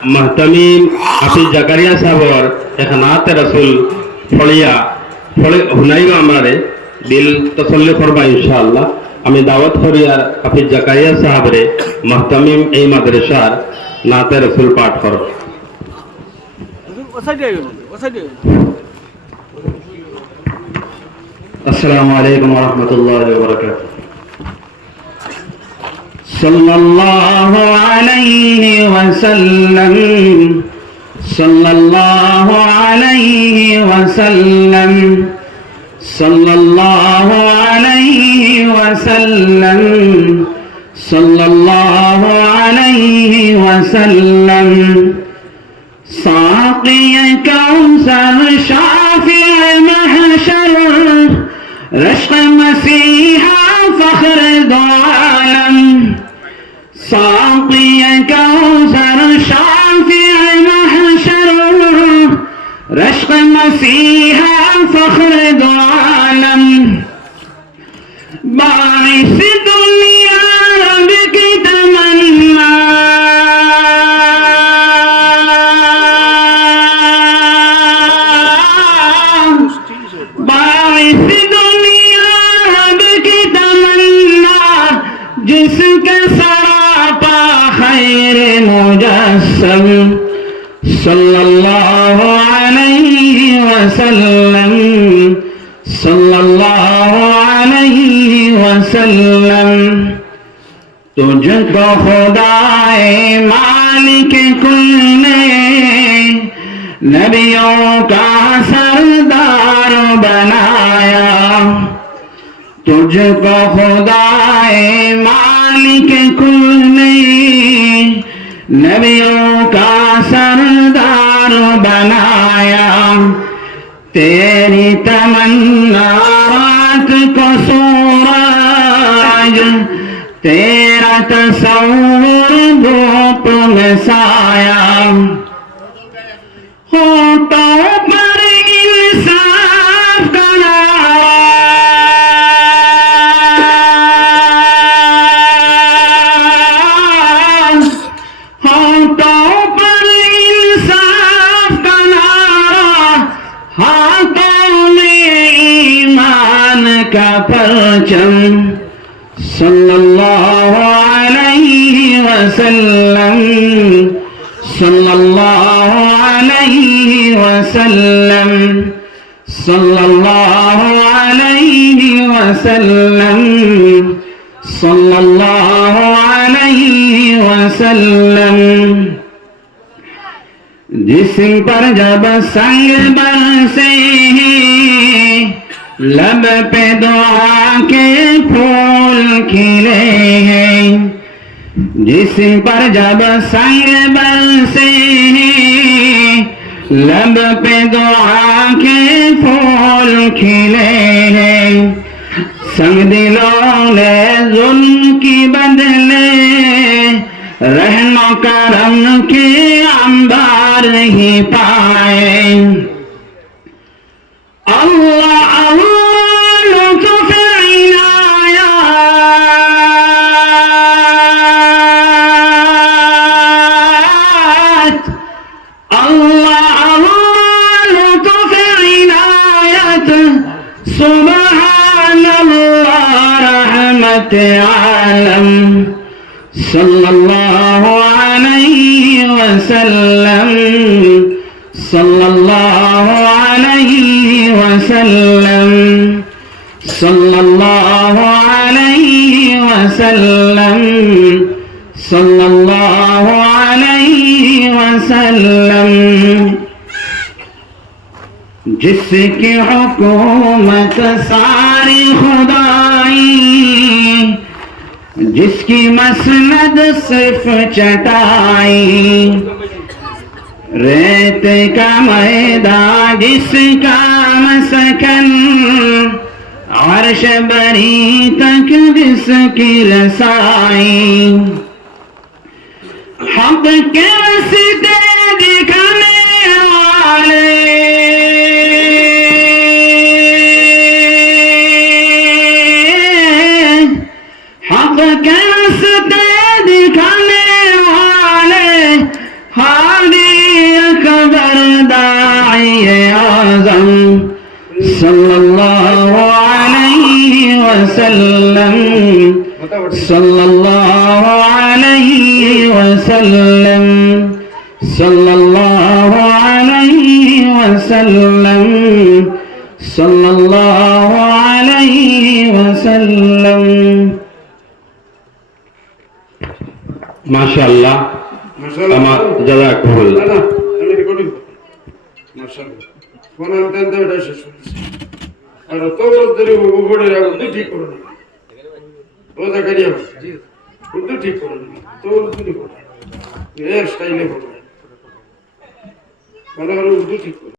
महतमीम हाफिज जकारिया साहबर एक नात रसूल फलिया फले हुनाइबा हमारे दिल तसल्ली करबा इंशाअल्लाह আমি দাওয়াত করি আর হাফিজ জাকারিয়া সাহেবরে মাহতামিম এই মাদ্রাসার নাতে রসুল পাঠ করো। আসসালামু আলাইকুম ওয়া রাহমাতুল্লাহি ওয়া বারাকাতুহু। সাল্লাল্লাহু আলাইহি ওয়া সাল্লাম সাল্লাল্লাহু আলাইহি ওয়া সাল্লাম সাল্লাল্লাহু আলাইহি ওয়া সাল্লাম সাল্লাল্লাহু আলাইহি ওয়া সাল্লাম সাকি কাউসার শাফি মাহশর رشق مسیحا فخر دو عالم ساقی کوثر شافع محشر رشق مسیحا فخر دو عالم باعث دنیا رب کی تمنا باعث जिसके सरापा खैर मुजस्सम सल्लल्लाहु अलैहि वसल्लम सल्लल्लाहु अलैहि वसल्लम तुझको खुदाए मालिक कुल ने नबियों का सरदार बनाया तुझको खुदाए मालिक कुल ने नबियों का सरदार बनाया तेरी तमन्ना रात को सूरज तेरा तस्वुर धूप में साया होठों पर इंसाफ का का परचम सल्लल्लाहु अलैहि वसल्लम सल्लल्लाहु अलैहि वसल्लम सल्लल्लाहु अलैहि वसल्लम सल्लल्लाहु अलैहि वसल्लम जिस्म पर जब संग बरसे लब पे दुआ के फूल खिले हैं जिस्म पर जब संग बरसे लब पे दुआ के फूल खिले हैं संग दिलों ने जुल्म की बदले रहमो करम के अंबार ही पाए अल्लाह आलम सल्लल्लाहु अलैहि वसल्लम सल्लल्लाहु अलैहि वसल्लम सल्लल्लाहु अलैहि वसल्लम सल्लल्लाहु अलैहि वसल्लम जिसकी हुकूमत सारी खुदाई जिसकी मसनद सिर्फ चटाई रेत का मैदान जिसका मसकन अर्श बरी तक जिसकी रसाई हक के रास्ते दिखाने वाले हक के रास्ते दिखाने वाले हाँ मोतबर दाए आज़म सल्लल्लाहु अलैहि वसल्लम सल्लल्लाहु अलैहि वसल्लम सल्लल्लाहु अलैहि वसल्लम सल्लल्लाहु अलैहि वसल्लम। মাশাআল্লাহ আমার জাযাকুমুল্লাহ। আমি রেকর্ডিং মাশাআল্লাহ কোন আনতে এটা শেষ হয়েছে আর তো ধরে উপরে রাখো তো ঠিক করো না রোজা করিয়া জি তো ঠিক করো না তো তুমি করো এর স্টাইলে করো মানে উর্দু ঠিক করো।